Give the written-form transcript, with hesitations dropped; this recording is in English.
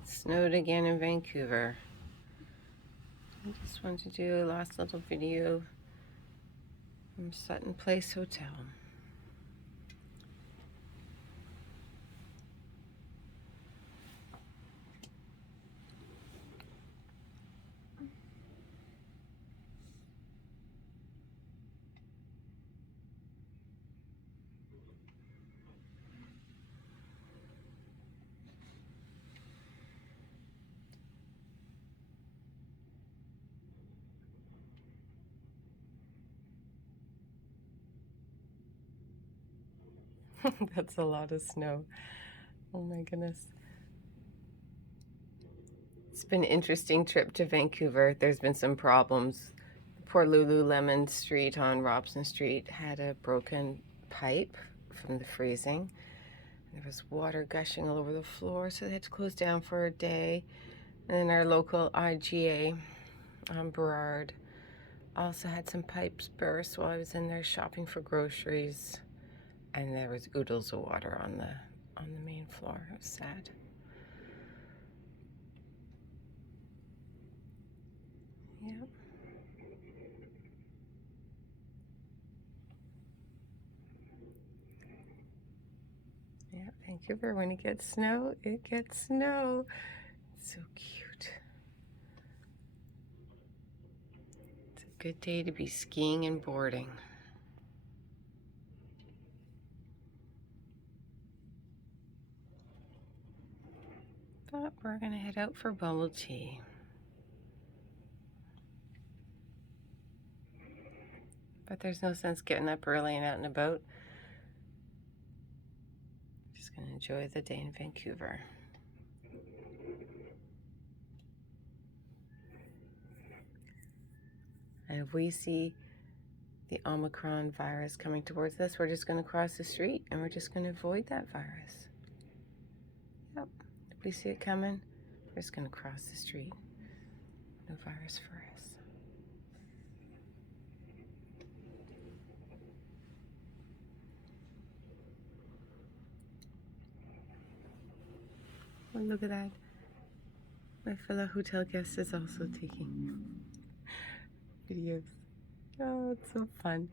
It snowed again in Vancouver. I just wanted to do a last little video from Sutton Place Hotel. That's a lot of snow. Oh my goodness. It's been an interesting trip to Vancouver. There's been some problems. Poor Lululemon Street on Robson Street had a broken pipe from the freezing. There was water gushing all over the floor, so they had to close down for a day. And then our local IGA on Burrard also had some pipes burst while I was in there shopping for groceries. And there was oodles of water on the main floor. It was sad. Yep. Yeah, Vancouver, when it gets snow, it gets snow. It's so cute. It's a good day to be skiing and boarding. But we're gonna head out for bubble tea. But there's no sense getting up early and out and about. Just gonna enjoy the day in Vancouver. And if we see the Omicron virus coming towards us, we're just going to cross the street and we're just going to avoid that virus. Yep. If we see it coming, we're just going to cross the street. No virus for us. Oh, look at that. My fellow hotel guest is also taking videos. Oh, it's so fun.